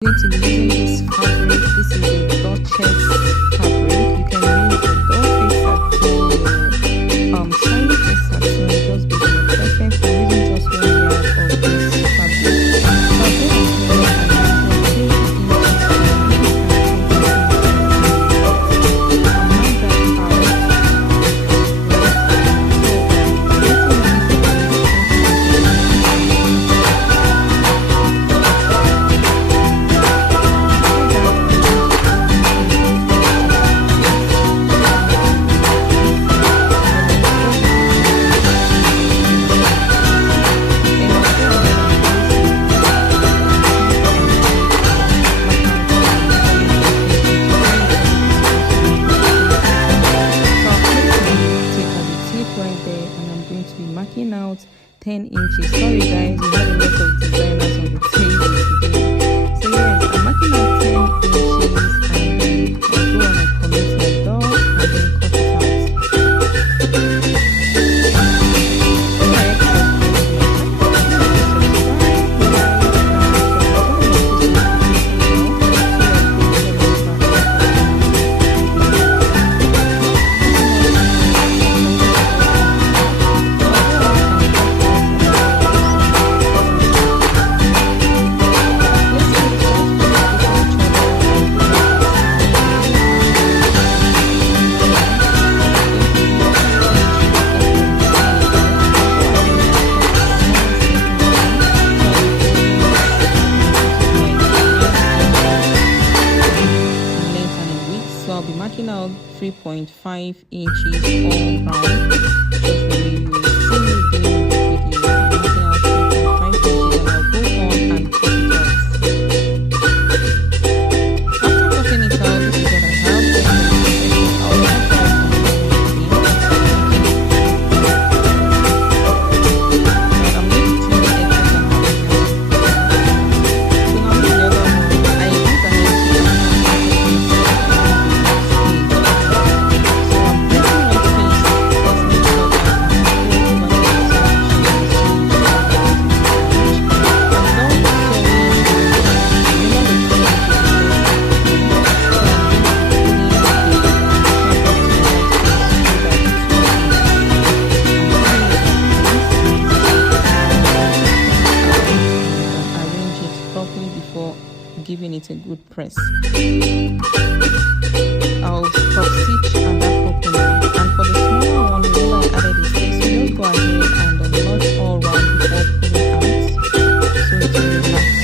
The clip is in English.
Going to be using this fabric. This is a Duchess fabric. You can use a doll face satin or shiny face satin. Just be your preference. I'm using just 1 yard of this fabric. So I'll go ahead marking out 10 inches. Sorry guys, we had a lot of designers on the table today. So yes, I'm marking out 10 inches and then I'll go and I connect my doll and then cut it out. So I'll be marking out 3.5 inches all round, just the way you will see me doing in the video. I'm marking out 3.5 inches and I'll go on and cut it out. After cutting it out, this is what I have. I'll cut out and I'm going to trim the edges and have it. So now the other one, I went ahead to giving it a good press. I'll stop stitch and that opening. And for the smaller one, remember I added a space, so just go ahead and notch all round before pulling out so it will relax.